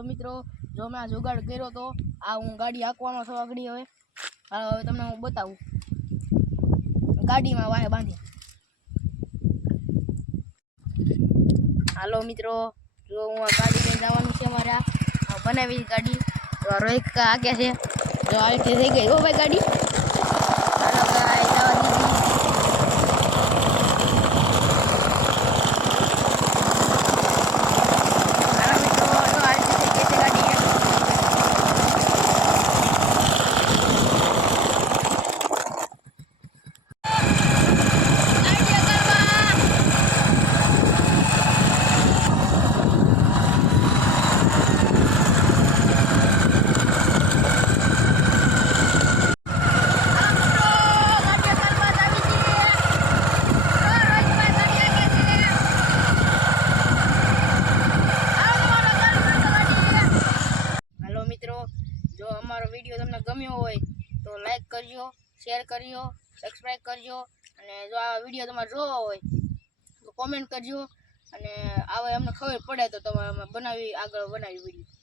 હાલો મિત્રો, જો મેં આ જુગાડ કર્યો તો આ હું ગાડી હાંકવાનો છું આગળ. હવે તમને હું બતાવું ગાડીમાં વાહે બાંધી. હાલો મિત્રો, જો હું આ ગાડી લઈને જવાનું છે મારે. બનાવી ગાડી રોહિત આગે છે. જો આ રીતે થઈ ગઈ હો ભાઈ ગાડી. હાલો ભાઈ જવા દીધી. જો અમારો વિડીયો તમને ગમ્યો હોય તો લાઈક કરજો, શેર કરજો, સબસ્ક્રાઈબ કરજો. અને જો આ વિડીયો તમારે જોવો હોય તો કોમેન્ટ કરજો. અને હવે અમને ખબર પડે તો તમે આગળ બનાવી વિડીયો.